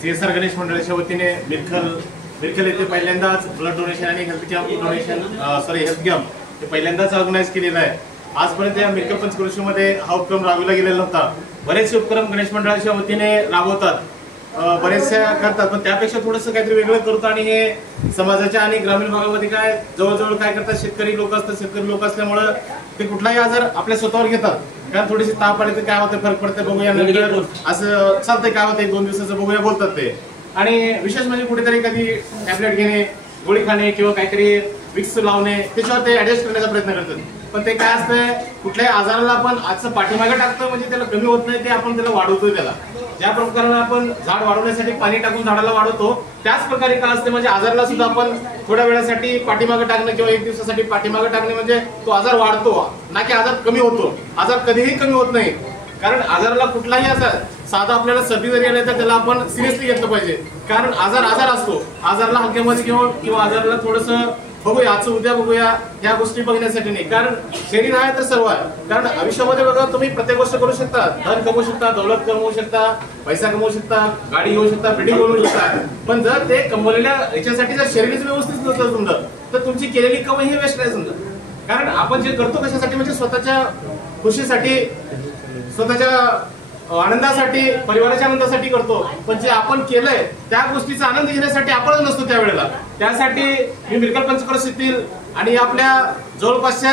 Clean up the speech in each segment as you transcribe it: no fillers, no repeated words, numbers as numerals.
CSR Ganesh मंडळाच्या वतीने मिरखल येथे पहिल्यांदाच ब्लड डोनेशन आणि हेल्थ कॅम्प हे पहिल्यांदाच ऑर्गनाइज केलेला आहे। आजपर्यंत या मिरखल पंचक्रोशीमध्ये हा उपक्रम राबविला गेलेला नव्हता। बरेचसे उपक्रम गणेश मंडळाच्या वतीने राबवतात, बरेचसे करतात, पण त्यापेक्षा थोडंसं काहीतरी वेगळं करतो। आणि हे समाजाच्या आणि ग्रामीण भागामध्ये काय जवळजवळ काय करतात, शेतकरी लोक असतात, शेतकरी लोक असल्यामुळे ते कुठलाही आजार आपल्या स्वतःवर घेतात। कारण थोडीशी ताप आली तर काय होतं, फरक पडतं, बघूया नंतर असं चालतंय, काय होतं 1-2 दिवसाचं बघूया बोलतात ते। आणि विशेष म्हणजे कुठेतरी कधी टॅबलेट घेणे, गोळी खाणे किंवा काहीतरी विक्स लावणे त्याच्यावर ते ऍडजस्ट करण्याचा प्रयत्न करतात। पण ते काय असतंय, कुठल्याही आजाराला आपण आजचं पाठीमागे टाकतो म्हणजे त्याला कमी होत नाही, ते आपण त्याला वाढवतोय। त्याला ज्या प्रकारे आपण झाड वाढवण्यासाठी पाणी टाकून झाडाला वाढवतो, त्याच प्रकारे काय असते म्हणजे आजाराला सुद्धा आपण थोड्या वेळासाठी पाठीमागे टाकणं किंवा 1 दिवसासाठी पाठीमागे टाकणे म्हणजे तो आजार वाढतो ना की आजार कमी होतो। आजार कधीही कमी होत नाही, कारण आजाराला कुठलाही आजार साधा आपल्याला सर्दी जरी आली तर त्याला आपण सिरियसली घेतलं पाहिजे, कारण आजार असतो। आजाराला हलक्यामध्ये किंवा आजाराला थोडंसं बघूया, आजचं उद्या बघूया, या गोष्टी बघण्यासाठी नाही, कारण शरीर आहे तर सर्व आहे। कारण आयुष्यामध्ये बघा, तुम्ही प्रत्येक गोष्ट करू शकता, धन कमवू शकता, दौलत कमवू शकता, पैसा कमवू शकता, गाडी घेऊ शकता, बिल्डिंग बनवू शकता, पण जर ते कमवलेल्या याच्यासाठी जर शरीरच व्यवस्थित नसलं समजा, तर तुमची केलेली कमाई ही वेस्ट आहे समजा। कारण आपण जे करतो कशासाठी म्हणजे स्वतःच्या खुशीसाठी, स्वतःच्या आनंदासाठी, परिवाराच्या आनंदासाठी करतो, पण जे आपण केलंय त्या गोष्टीचा आनंद घेण्यासाठी आपणच नसतो त्यावेळेला। त्यासाठी मी मिरखल पंचक्रोशीतील आणि आपल्या जवळपासच्या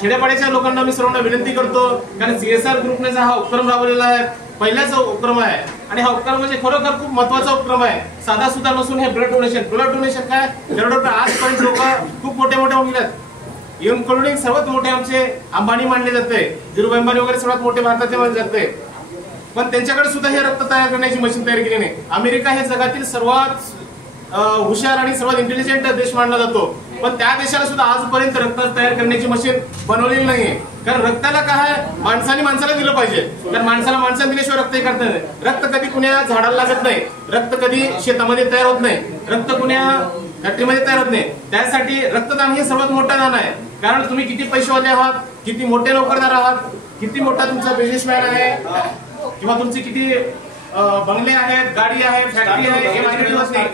खेड्यापाड्याच्या लोकांना मी सर्वांना विनंती करतो, कारण CSR ग्रुपने हा उपक्रम राबवलेला आहे, पहिलाच उपक्रम आहे आणि हा उपक्रम म्हणजे खरोखर खूप महत्वाचा उपक्रम आहे, साधा सुद्धा नसून हे ब्लड डोनेशन काय करोडो आजपर्यंत लोक खूप मोठे होऊन गेले, इन्क्लुडिंग सर्वात मोठे आमचे अंबानी मानले जाते, धीरूभाई अंबानी वगैरे सर्वात मोठे भारताचे मानले जाते, पण त्यांच्याकडे सुद्धा हे रक्त तयार करण्याची मशीन तयार केली नाही। अमेरिका हे जगातील सर्वात हुशार आणि सर्वात इंटेलिजंट देश मानला जातो, पण त्या देशाला सुद्धा आजपर्यंत रक्त तयार करण्याची मशीन बनवलेली नाहीये। कारण रक्ताला काय माणसाला दिलं पाहिजे, कारण माणसाने दिल्याशिवाय रक्त करता नाही। रक्त कधी कुण्या झाडाला लागत नाही, रक्त कधी शेतामध्ये तयार होत नाही, रक्त कुण्या फॅक्टरीमध्ये तयार होत नाही। त्यासाठी रक्तदान हे सर्वात मोठं दान आहे, कारण तुम्ही किती पैसेवाले आहात, किती मोठे नोकरदार आहात, किती मोठा तुमचा बिझनेसमॅन आहे किंवा तुमचे किती बंगले आहेत, गाडी आहे, फॅक्टरी आहे, हे माहिती होत नाही।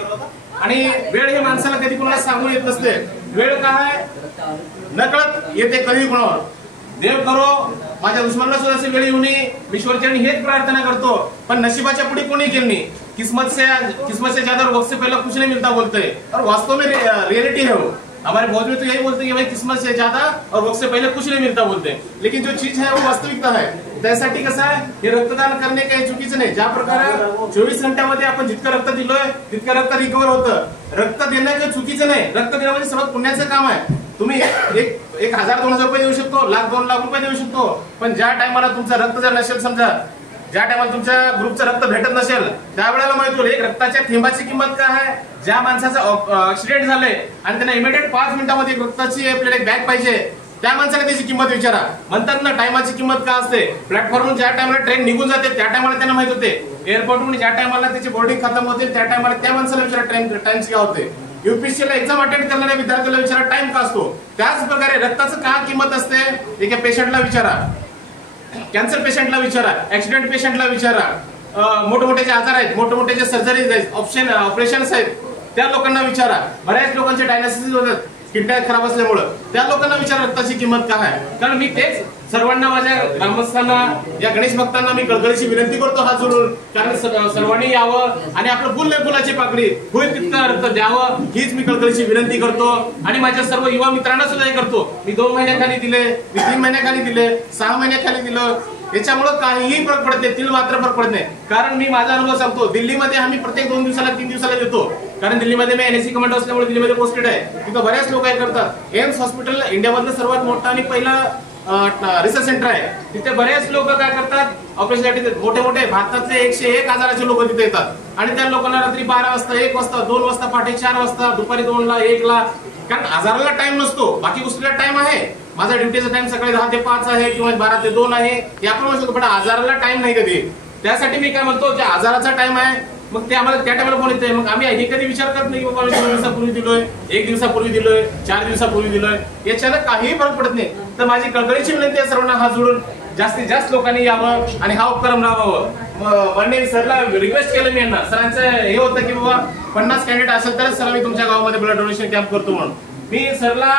आणि वेळ हे माणसाला कधी कोणाला सांगून येत नसते, वेळ काय नकळत येते कधी कोणावर। देव करो माझ्या दुश्मनाला सुद्धा अशी वेळ येऊ नये, ईश्वरचरणी हेच प्रार्थना करतो, पण नशिबाच्या पुढे कोणी केली नाही। किस्मत से ज्यादा वक्त से पहले कुछ नहीं मिलता बोलते हैं, और वास्तव में रियलिटी है वो। हमारे भोज में तो यही बोलते हैं कि भाई किस्मत से ज्यादा और वक्त से पहले कुछ नहीं मिलता बोलते हैं, लेकिन जो चीज है वो वास्तविकता है। त्यासाठी कसं आहे, हे रक्तदान करणे काही चुकीचं नाही। ज्या प्रकारे 24 घंट्यामध्ये आपण जितकं रक्त दिलोय तितकं रक्त रिकवर होतं। रक्त देणं काही चुकीचं नाही, रक्त देणं म्हणजे सर्वात पुण्याचं काम आहे। तुम्ही 1000-2000 रुपये देऊ शकतो, 1,00,000-2 लाख रुपये देऊ शकतो, पण ज्या टायमाला तुमचा रक्त जर नसेल समजा, ज्या टायमाला तुमच्या ग्रुपचं रक्त भेटत नसेल, त्यावेळेला माहिती होईल एक रक्ताच्या थेंबाची किंमत काय आहे। ज्या माणसाचा ऍक्सिडेंट झालंय आणि त्यांना इमिडिएट 5 मिनिटांमध्ये रक्ताची आपल्याला एक बॅग पाहिजे, त्या माणसाला त्याची किंमत विचारा। म्हणतात ना टायमाची किंमत काय असते, प्लॅटफॉर्मवरून ज्या टायमाला ट्रेन निघून जाते त्या टायमाला त्यांना माहित होते, एअरपोर्टवरून ज्या टायमाला त्याची बोर्डिंग खतम होते त्या टायमाला त्या माणसाला विचारा टाइमची काय होते। UPSCला एक्झाम अटेंड करणाऱ्या विद्यार्थ्याला विचारा टाइम का असतो। त्याच प्रकारे रक्ताचं काय किंमत असते, एका पेशंटला विचारा, कॅन्सर पेशंटला विचारा, ऍक्सिडेंट पेशंटला विचारा, मोठमोठे जे आजार आहेत, मोठमोठे जे सर्जरीज आहेत, ऑपरेशन्स आहेत, त्या लोकांना विचारा। बऱ्याच लोकांचे डायलिसिस होतात किडन्या खराब असल्यामुळे, त्या लोकांना विचारा रक्ताची किंमत काय आहे। कारण मी तेच सर्वांना, माझ्या ग्रामस्थांना, या गणेश भक्तांना मी कळकळीची विनंती करतो हात जोडून, कारण सर्वांनी यावं आणि आपलं फुलाची पाकळी होईल तितकं रक्त द्यावं, हीच मी कळकळीची विनंती करतो। आणि माझ्या सर्व युवा मित्रांना सुद्धा हे करतो, मी 2 महिन्याखाली दिले, मी 3 महिन्याखाली दिले, 6 महिन्याखाली दिलं, याच्यामुळे काहीही फरक पडत नाही, तिल मात्र फरक पडत नाही। कारण मी माझा अनुभव सांगतो, दिल्लीमध्ये आम्ही प्रत्येक 2 दिवसाला 3 दिवसाला देतो, कारण दिल्लीमध्ये मी NSC कमांडो असल्यामुळे दिल्लीमध्ये पोस्टेड आहे, तिथं बऱ्याच लोक काय करतात। एम्स हॉस्पिटल इंडियामधलं सर्वात मोठा आणि पहिला रिसर्च सेंटर आहे, तिथे बरेच लोक काय करतात, ऑपरेशनसाठी मोठे भारतातले 101 आजाराचे लोक तिथे येतात आणि त्या लोकांना रात्री 12 वाजता, 1 वाजता, 2 वाजता, पहाटे 4 वाजता, दुपारी 2ला, 1ला, कारण आजाराला टाइम नसतो, बाकी गोष्टीला टाइम आहे। माझा ड्युटीचा टाइम सकाळी 10 ते 5 आहे किंवा 12 ते 2 आहे, हे आपण म्हणू शकतो, पण आजाराला टाइम नाही कधी. त्यासाठी मी काय म्हणतो, जे आजाराचा टाइम आहे मग ते आम्हाला त्या टाइमला फोन येते. मग आम्ही हे कधी विचार करत नाही की बाबा 2 दिवसापूर्वी दिलोय, 1 दिवसापूर्वी दिलोय, 4 दिवसापूर्वी दिलोय, याच्याला काहीही फरक पडत नाही. तर माझी कळकळीची विनंती आहे सर्वांना हात जोडून जास्तीत जास्त लोकांनी यावं आणि हा उपक्रम राबवावं. माननीय सरला रिक्वेस्ट केलं मी यांना, सरांचं हे होतं की बाबा 50 कॅन्डिडेट असेल तरच सर मी तुमच्या गावामध्ये ब्लड डोनेशन कॅम्प करतो म्हणून. मी सरला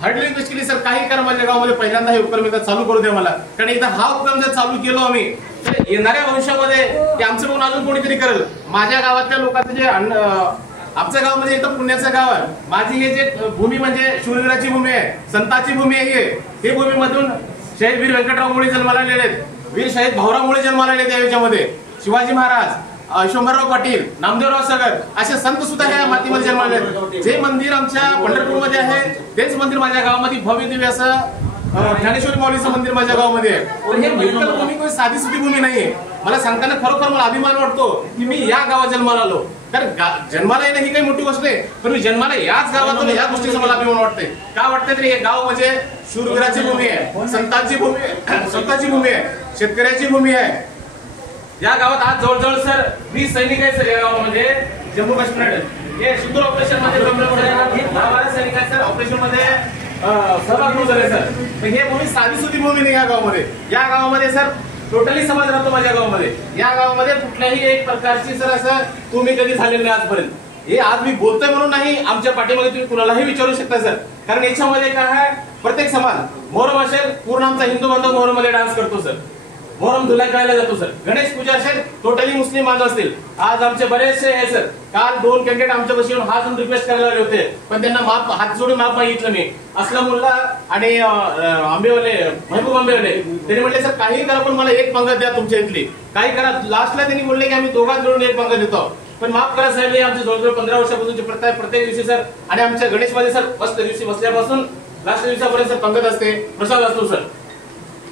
हार्डली रिक्वेस्ट केली, सर काही करा माझ्या गावामध्ये पहिल्यांदा हे उपक्रम एकदा चालू करू द्या मला. कारण एकदा हा उपक्रम जर चालू केलो आम्ही तर येणाऱ्या भविष्यामध्ये की आमचं बघून अजून कोणीतरी करेल. माझ्या गावातल्या लोकांचं जे आमच्या गावामध्ये इथं पुण्याचं गाव आहे, माझी हे जे भूमी म्हणजे शूरवीराची भूमी आहे, संताची भूमी आहे. हे भूमीमधून शहीद वीर व्यंकटराव मुळे जन्माला आलेले आहेत, वीर शहीद भाऊराव मुळे जन्माला आलेले आहेत. याच्यामध्ये शिवाजी महाराज, यशवंतराव पाटील, नामदेवराव सागर असे संत सुद्धा ह्या मातीमध्ये जन्माले आहेत. जे मंदिर आमच्या पंढरपूरमध्ये आहे तेच मंदिर माझ्या गावामध्ये भव्य दिव्य असं ज्ञानेश्वरी माऊलीचं मंदिर माझ्या गावामध्ये आहे. तर हे मेडिकल भूमी काही साधी सुधी भूमी नाहीये. मला सांगताना खरोखर मला अभिमान वाटतो की मी या गावात जन्माला आलो. कारण जन्माला येणं ही काही मोठी गोष्ट नाही, पण मी जन्माला याच गावातून या गोष्टीचा मला अभिमान वाटतंय. का वाटतंय तरी हे गाव म्हणजे शूरवीराची भूमी आहे, संतांची भूमी आहे, स्वतःची भूमी आहे, शेतकऱ्याची भूमी आहे. या गावात आज जवळजवळ सर 20 सैनिक आहेत सर या गावामध्ये. जम्मू काश्मीर हे सुंदर ऑपरेशन मध्ये 10-12 सैनिक आहेत सर ऑपरेशन मध्ये सहभागी झाले सर. तर हे भूमी साधी सुधी भूमी नाही या गावामध्ये. या गावामध्ये सर टोटली समाज राहतो माझ्या गावामध्ये. या गावामध्ये कुठल्याही एक प्रकारची सर असं तुम्ही कधी झालेलं नाही आजपर्यंत. हे आज मी बोलतोय म्हणून नाही, आमच्या पाठीमध्ये तुम्ही कुणालाही विचारू शकता सर. कारण याच्यामध्ये काय आहे, प्रत्येक समाज मोहरम असेल, पूर्ण आमचा हिंदू बांधव मोहरम मध्ये डान्स करतो सर. मोहरम धुला खेळायला जातो सर. गणेश पूजा असेल, टोटली मुस्लिम बांधव असतील. आज आमचे बरेचसे आहे सर. काल 2 कॅन्डिडेट आमच्या बशी येऊन हात रिक्वेस्ट करायला आले होते, पण त्यांना माफ हात जोडून माफ मागितलं मी. असलमुल्ला आणि आंबेवाले महबूब आंबेवाले त्यांनी म्हटले सर काही करा पण मला एक पंगत द्या तुमच्या इथली, काही करा. लास्टला त्यांनी बोलले की आम्ही दोघात मिळून एक पंगत देतो. पण माफ करा साहेब, आमच्या जवळजवळ 15 वर्षापासूनची प्रथा आहे. प्रत्येक दिवशी सर आणि आमच्या गणेशमध्ये सर फर्स्ट दिवशी बसल्यापासून लास्ट दिवसापर्यंत सर पंगत असते, प्रसाद असतो सर.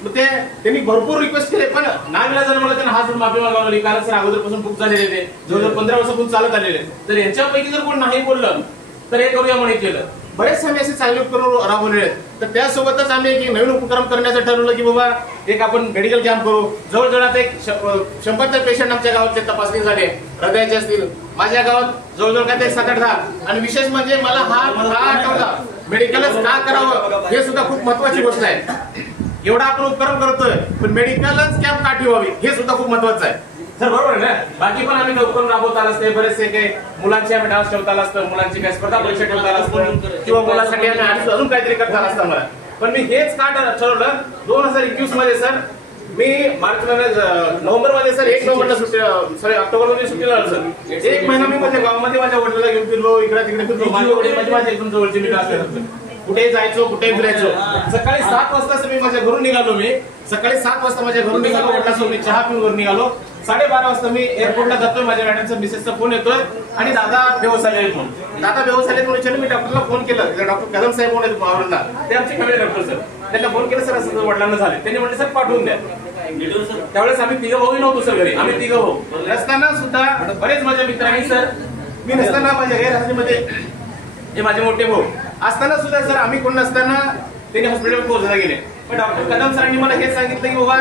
ते त्यांनी भरपूर रिक्वेस्ट केले, पण नाविलाजाने मला त्यांना हात माफी मागवली. कारण सर अगोदरपासून बुक झालेले ते जवळजवळ 15 वर्षापासून चालत आलेले. तर यांच्यापैकी जर कोण नाही बोललं तर हे करूया म्हणून केलं. बरेच आम्ही असे चांगले उपक्रम राबवले आहेत. तर त्यासोबतच आम्ही एक नवीन उपक्रम करण्याचं ठरवलं की बाबा एक आपण मेडिकल कॅम्प करू. जवळजवळ आता एक 100 पेशंट आमच्या गावातले तपासणी झाले, हृदयाचे असतील. माझ्या गावात जवळजवळ काय ते 7-8 आणि विशेष म्हणजे मला हा आठवला मेडिकलच का करावं हे सुद्धा खूप महत्वाची गोष्ट आहे. एवढा आपण उपक्रम करतोय पण मेडिकलच कॅम्प का ठेवावी हे सुद्धा खूप महत्वाचं आहे सर. बरोबर आहे ना. बाकी पण आम्ही उपक्रम राबवत आला असते, बरेचसे काही मुलांची आम्ही डान्स ठेवता आला असतं, मुलांची काही स्पर्धा परीक्षा ठेवता आला असतं किंवा मुलांसाठी आम्ही अजून काहीतरी करता आला असतं मला. पण मी हेच का ठरवलं 2021 मध्ये सर. मी मार्च नोव्हेंबर मध्ये सर 1 नोव्हेंबरला सुट्टी, सॉरी ऑक्टोबर मध्ये सुट्टीला आलो सर. 1 महिना मी माझ्या गावामध्ये माझ्या वडिलांना घेऊन फिरलो, इकडे तिकडे फिरलो. माझे वडील माझ्या एकदम जवळचे मी असले, कुठेही जायचो कुठेही फिरायचो. सकाळी 7 वाजता मी माझ्या घरून निघालो. मी सकाळी 7 वाजता माझ्या घरून निघालो, वडिलांसोबत मी चहा पिऊन घरून निघालो. 12:30 वाजता मी एअरपोर्टला जातोय. माझ्या मॅडमचा मिसेसचा फोन येतोय आणि दादा बेहोश झाले म्हणून. दादा बेहोश झाले म्हणून विचारून मी डॉक्टरला फोन केला. डॉक्टर कदम साहेब म्हणून मावळला, ते आमचे फॅमिली डॉक्टर सर. त्यांना फोन केला सर असं वडिलांना झाले. त्यांनी म्हटलं सर पाठवून द्या. त्यावेळेस आम्ही 3 भाऊ नव्हतो सर घरी. आम्ही 3 भाऊ नसताना सुद्धा बरेच माझ्या मित्रांनी सर, मी नसताना माझ्या गैरहजेरीमध्ये हे माझे मोठे भाऊ असताना सुद्धा सर आम्ही कोण नसताना त्यांनी हॉस्पिटलवर पोहोचायला गेले. पण डॉक्टर कदम सरांनी मला हे सांगितलं की बाबा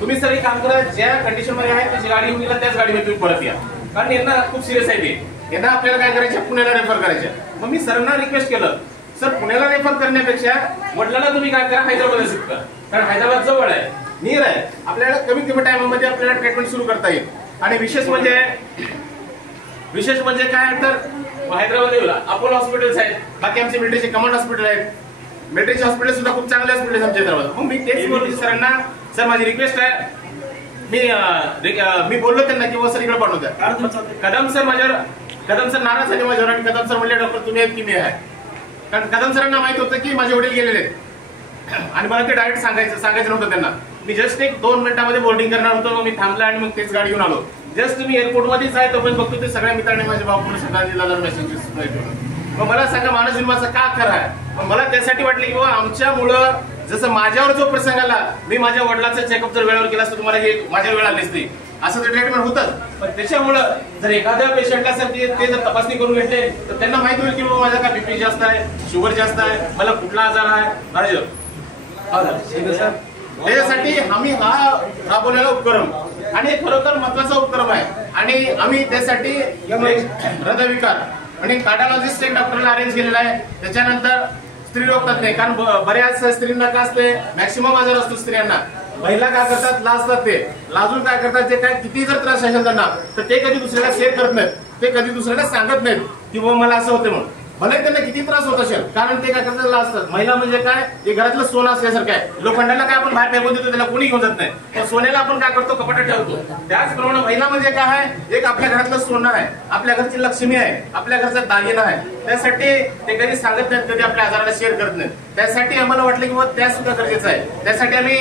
तुम्ही सर एक काम करा, ज्या कंडिशन मध्ये आहे त्याची गाडी घेऊन गेला त्याच गाडीमध्ये तुम्ही परत या. कारण यांना खूप सिरियस आहे ते. यांना आपल्याला काय करायचं, पुण्याला रेफर करायचं. मग मी सरांना रिक्वेस्ट केलं सर पुण्याला रेफर करण्यापेक्षा वडिलांना तुम्ही काय करा, हैदराबादला शिफ्ट करा. कारण हैदराबाद जवळ आहे, नियर आहे, आपल्याला कमीत कमी टाइममध्ये आपल्याला ट्रीटमेंट सुरू करता येईल. आणि विशेष म्हणजे काय तर हैदराबाद अपोलो हॉस्पिटल्स आहेत, बाकी आमचे मिलिटरीचे कमांड हॉस्पिटल आहेत. मिलिटरीचे हॉस्पिटल सुद्धा खूप चांगले हॉस्पिटल आमच्या हैदराबाद. मग मी तेच बोललो सरांना, सर माझी रिक्वेस्ट आहे, मी बोललो त्यांना की सर इकडे पाठवू द्या. कदम सर नाराज झाले माझ्यावर आणि कदम सर म्हणले डॉक्टर तुम्ही आहेत की मी आहे. कारण कदम सरांना माहित होतं की माझे वडील गेलेले आहेत आणि मला ते डायरेक्ट सांगायचं नव्हतं त्यांना. मी जस्ट 1-2 मिनिटांमध्ये बोर्डिंग करणार होतो. मग मी थांबला आणि मग तेच गाडी घेऊन आलो. जस्ट मी एअरपोर्ट मध्येच आहे तोपर्यंत बघतो ते सगळ्या मित्रांनी माझ्या बापूला श्रद्धांजलीला मेसेज. मग मला सांगा मानस विमाचा का खरा आहे. मग मला त्यासाठी वाटलं की बाबा आमच्यामुळं जसं माझ्यावर जो प्रसंग आला, मी माझ्या वडिलांचा चेकअप जर वेळेवर केला असतं तुम्हाला हे माझ्या वेळ आली असती, असं तर ट्रीटमेंट होतं. पण त्याच्यामुळं जर एखाद्या पेशंटला सर ते जर तपासणी करून घेतले तर त्यांना माहिती होईल की बाबा माझा का बीपी जास्त आहे, शुगर जास्त आहे, मला कुठला आजार आहे. त्याच्यासाठी आम्ही हा राबवलेला उपक्रम आणि खरोखर महत्वाचा उपक्रम आहे आणि आम्ही त्यासाठी हृदयविकार आणि कार्डिओलॉजिस्ट एक डॉक्टरला अरेंज केलेला आहे. त्याच्यानंतर स्त्रीरोग तज्ञ, कारण बऱ्याच स्त्रींना काय असते, मॅक्सिमम आजार असतो स्त्रियांना. महिला काय करतात, लाजतात, ते लाजून काय करतात, जे काय किती जर त्रास असेल त्यांना तर ते कधी दुसऱ्याला शेअर करत नाहीत, ते कधी दुसऱ्याला सांगत नाहीत की बाबा मला असं होते म्हणून. भले त्यांना किती त्रास होत असेल, कारण ते काय करतात, लाजतात. महिला म्हणजे काय, ते घरातलं सोनं असल्यासारखं आहे. लोखंडाला काय आपण बाहेर फेकून देतो, त्याला कोणी घेऊन जात नाही, तर सोन्याला आपण काय करतो, कपाटात ठेवतो. त्याचप्रमाणे महिला म्हणजे काय आहे, एक आपल्या घरातलं सोनं आहे, आपल्या घरची लक्ष्मी आहे, आपल्या घरचा दागिना आहे. त्यासाठी ते कधी सांगत नाहीत, कधी आपल्या आजाराला शेअर करत नाहीत. त्यासाठी आम्हाला वाटलं की बाबा त्या सुद्धा गरजेचं आहे. त्यासाठी आम्ही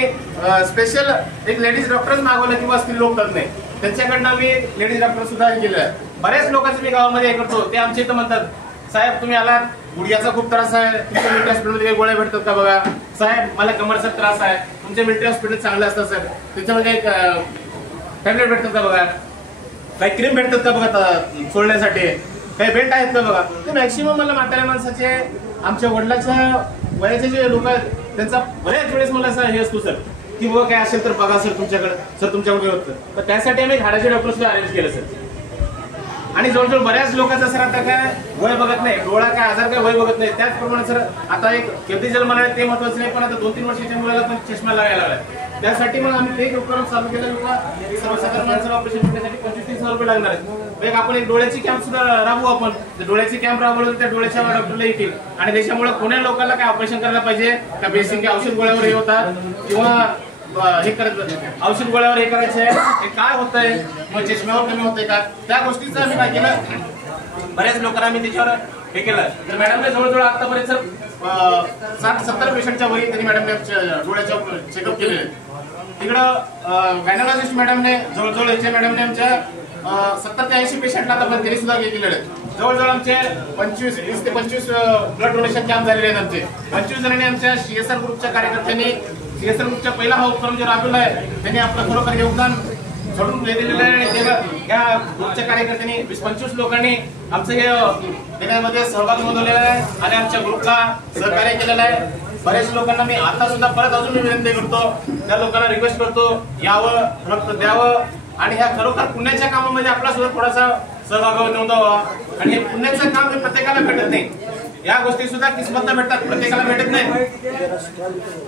स्पेशल एक लेडीज डॉक्टरच मागवलं किंवा स्त्री लोक तज्ञ, त्यांच्याकडनं आम्ही लेडीज डॉक्टर सुद्धा केलं आहे. बऱ्याच लोकांचं मी गावामध्ये हे करतो, ते आमच्या इथं म्हणतात, साहेब तुम्ही आलात, गुडघ्याचा खूप त्रास आहे, तुमच्या मिलिटरी हॉस्पिटलमध्ये गोळ्या भेटतात का बघा. साहेब मला कमरचा त्रास आहे, तुमच्या मिलिटरी हॉस्पिटल चांगलं असतं सर, त्याच्यामध्ये टॅब्लेट भेटतात का बघा, काही क्रीम भेटतात का बघा सोडण्यासाठी, काही बेल्ट आहेत का बघा. ते मॅक्सिमम मला म्हाताऱ्या माणसाचे, आमच्या वडिलाच्या वयाचे जे लोक आहेत त्यांचा बऱ्याच वेळेस मला असं हे असतो सर की बाबा काय असेल तर बघा सर तुमच्याकडे, सर तुमच्याकडे होतं. तर त्यासाठी आम्ही हाडाचे डॉक्टर सुद्धा अरेंज केलं सर. आणि जवळजवळ बऱ्याच लोकांचं सर आता काय वय बघत नाही, डोळा काय आजार काय वय बघत नाही. त्याचप्रमाणे सर आता एक केवढी जन्माला ते महत्वाचं नाही, पण आता 2-3 वर्षाच्या मुलाला पण चष्मा लागायला लागलाय. त्यासाठी मग आम्ही ते उपक्रम चालू केलं किंवा सर्वसाधारण माणसाला ऑपरेशन करण्यासाठी 25-30 हजार रुपये लागणार आहेत. एक आपण एक डोळ्याची कॅम्प सुद्धा राबवू. आपण डोळ्याची कॅम्प राबवलं तर त्या डोळ्याच्या डॉक्टरला येतील आणि त्याच्यामुळे कोण्या लोकांना काय ऑपरेशन करायला पाहिजे का, बेसिक औषध गोळ्यावर हे होतात किंवा हे करत औषध गोळ्यावर हे करायचं आहे, हे काय होतंय, मग चष्म्यावर कमी होतंय का, त्या गोष्टीचं आम्ही काय केलं, बऱ्याच लोकांना आम्ही त्याच्यावर हे केलं. तर मॅडमने जवळजवळ आतापर्यंत 60-70 पेशंटच्या वरी त्यांनी मॅडमने डोळ्याच्या चेकअप केलेले. तिकडं गायनॉलॉजिस्ट मॅडमने जवळजवळ याच्या मॅडमने आमच्या 70 ते 80 पेशंटला आतापर्यंत त्यांनी सुद्धा हे केलेले आहेत. जवळजवळ आमचे 20 ते 25 ब्लड डोनेशन कॅम्प झालेले आहेत. आमचे 25 जणांनी आमच्या CSR ग्रुपच्या कार्यकर्त्यांनी CSR ग्रुपच्या पहिला हा उपक्रम जो राबवला आहे त्यांनी आपलं खरोखर योगदान सोडून दिलेलं आहे. आणि या ग्रुपच्या कार्यकर्त्यांनी 20-25 लोकांनी आमचं हे त्यामध्ये सहभाग नोंदवलेला आहे आणि आमच्या ग्रुपला सहकार्य केलेलं आहे. बऱ्याच लोकांना मी आता सुद्धा परत अजून मी विनंती करतो, त्या लोकांना रिक्वेस्ट करतो यावं, रक्त द्यावं आणि ह्या खरोखर पुण्याच्या कामामध्ये आपला सुद्धा थोडासा सहभाग नोंदवावा. आणि हे पुण्याचं काम हे प्रत्येकाला भेटत नाही, या गोष्टी सुद्धा किस्मतला भेटतात, प्रत्येकाला भेटत नाही.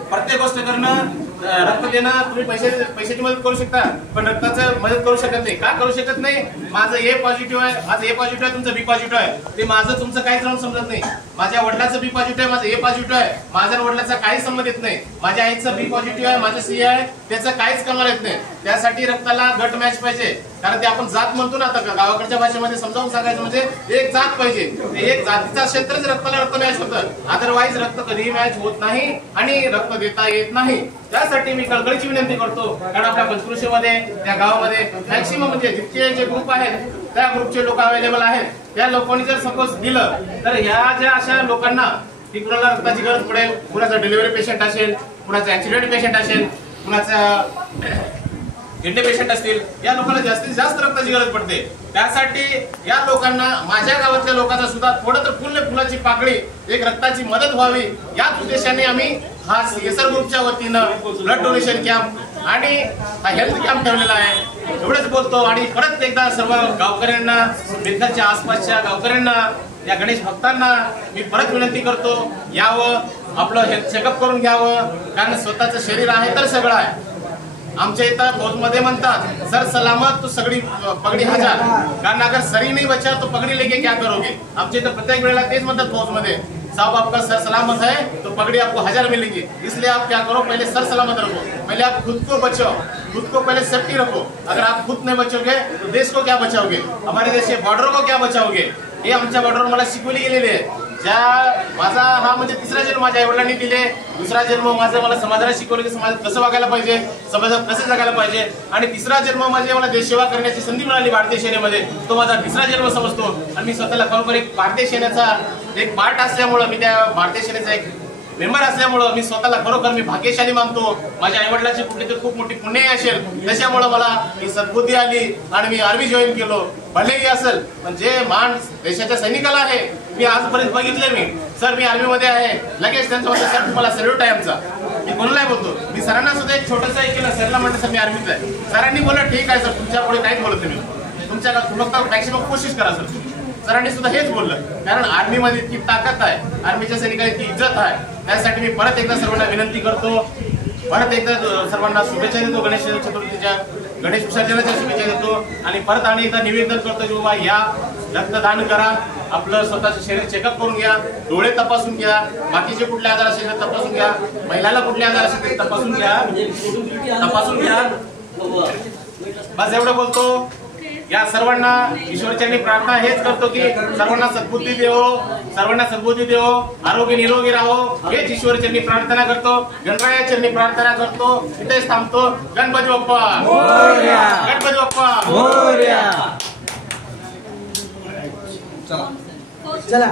प्रत्येक गोष्ट करणं, रक्त देणं, तुम्ही पैशाची मदत करू शकता पण रक्ताचं मदत करू शकत नाही. का करू शकत नाही, माझं ए पॉझिटिव्ह आहे, माझं ए पॉझिटिव्ह आहे, तुमचं बी पॉझिटिव्ह आहे, ते माझं तुमचं काहीच राहून समजत नाही. माझ्या वडिलाचं बी पॉझिटिव्ह आहे, माझं ए पॉझिटिव्ह आहे, माझ्या वडिलाचा काहीच संबंध येत नाही. माझ्या आईचं बी पॉझिटिव्ह आहे, माझं सी आहे, त्याचं काहीच कामाला येत नाही. त्यासाठी रक्ताला गट मॅच पाहिजे, कारण ते आपण जात म्हणतो ना, आता गावाकडच्या भाषेमध्ये समजावून सांगायचं म्हणजे एक जात पाहिजे. एक जातीचं असेल तरच रक्ताला रक्त मॅच होतं, अदरवाईज रक्त कधीही मॅच होत नाही आणि रक्त देता येत नाही. त्यासाठी मी कळकळीची विनंती करतो, कारण आपल्या पंचकृषीमध्ये त्या गावामध्ये मॅक्सिमम म्हणजे जितके जे ग्रुप आहेत त्या ग्रुपचे लोक अवेलेबल आहेत. त्या लोकांनी जर सपोज दिलं तर ह्या ज्या अशा लोकांना की कुणाला रक्ताची गरज पडेल, कुणाचा डिलिव्हरी पेशंट असेल, कुणाचा ऍक्सिडेंट पेशंट असेल, कुणाचा किडनी पेशंट असतील, या लोकांना जास्तीत जास्त रक्ताची गरज पडते. त्यासाठी या लोकांना, माझ्या गावातल्या लोकांना सुद्धा थोडं तर फुलाची पाकळी, एक रक्ताची मदत व्हावी याच उद्देशाने आम्ही हा CSR ग्रुपच्या वतीनं ब्लड डोनेशन कॅम्प आणि हा हेल्थ कॅम्प ठेवलेला आहे. एवढंच बोलतो आणि परत एकदा सर्व गावकऱ्यांना, मिरकलच्या आसपासच्या गावकऱ्यांना, या गणेश भक्तांना मी परत विनंती करतो, यावं, आपलं हेल्थ चेकअप करून घ्यावं, कारण स्वतःचं शरीर आहे तर सगळं आहे. आमच्या इथं फौजमध्ये म्हणतात, सर सलामत तो सगळी पगड़ी हजार, कारण अगर सरी नहीं बचा तो पगड़ी लेके क्या करोगे. आमच्या इथं प्रत्येक वेळेला तेच म्हणतात फौजमध्ये, साहब आपका सर सलामत है तो पगड़ी आपको 1000 मिलेगी, इसलिए आप क्या करो, पहले सर सलामत रखो, पहले आप खुद को बचाओ, खुद को पहले सेफ्टी रखो. अगर आप खुद नहीं बचोगे तो देश को क्या बचाओगे, हमारे देश के बॉर्डर को क्या बचाओगे. हे आमच्या बॉर्डरवर मला शिकवली गेलेली आहे. माझा हा म्हणजे तिसरा जन्म माझ्या आईवडिलांनी दिले, दुसरा जन्म माझा मला समाजाला शिकवलं की समाजात कसं वागायला पाहिजे, समाजात कसं जगायला पाहिजे, आणि तिसरा जन्म माझी मला देशसेवा करण्याची संधी मिळाली भारतीय सेनेमध्ये, तो माझा तिसरा जन्म समजतो. आणि मी स्वतःला खरोखर एक भारतीय सेनेचा एक पार्ट असल्यामुळं, मी त्या भारतीय सेनेचा एक मेंबर असल्यामुळं मी स्वतःला खरोखर मी भाग्यशाली मानतो. माझ्या आईवडिलांची कुठली तर खूप मोठी पुण्य असेल, त्याच्यामुळं मला ही सद्बुद्धी आली आणि मी आर्मी जॉईन केलो. भलेही असेल पण जे मान देशाच्या सैनिकाला आहे मी आजपर्यंत बघितले. मी सर मी आर्मीमध्ये आहे, लगेच त्यांचं म्हणतो सर तुम्हाला सॅल्यूट आहे आमचा. मी कोणालाही बोलतो. मी सरांना सुद्धा एक छोटंसं एक केलं, सरला म्हटलं सर मी आर्मीत आहे. सरांनी बोललं ठीक आहे सर, तुमच्या पुढे काहीच बोलत नाही, तुमच्या फक्त मॅक्सिमम कोशिश करा सर. सरांनी सुद्धा हेच बोललं, कारण आर्मीमध्ये इतकी ताकद आहे, आर्मीच्या सैनिकांची इतकी इज्जत आहे. त्यासाठी मी परत एकदा सर्वांना विनंती करतो, परत एकदा सर्वांना शुभेच्छा देतो, गणेश चतुर्थीच्या गणेश विसर्जनाच्या शुभेच्छा देतो. आणि परत आणि एकदा निवेदन करतो की बाबा या रक्तदान करा, आपलं स्वतःचं शरीर चेकअप करून घ्या, डोळे तपासून घ्या, बाकीचे कुठले आजार असेल तर तपासून घ्या, महिलाला कुठले आजार असेल तर तपासून घ्या. बस एवढं बोलतो. या सर्वांना ईश्वरचरणी प्रार्थना हेच करतो की सर्वांना सद्बुद्धी देवो, आरोग्य निरोगी राहो, हेच ईश्वरचरणी प्रार्थना करतो. गणरायाचरणी प्रार्थना करतो. इथेच थांबतो. गणपती बाप्पा मोरया. गणपती बाप्पा मोरया. चला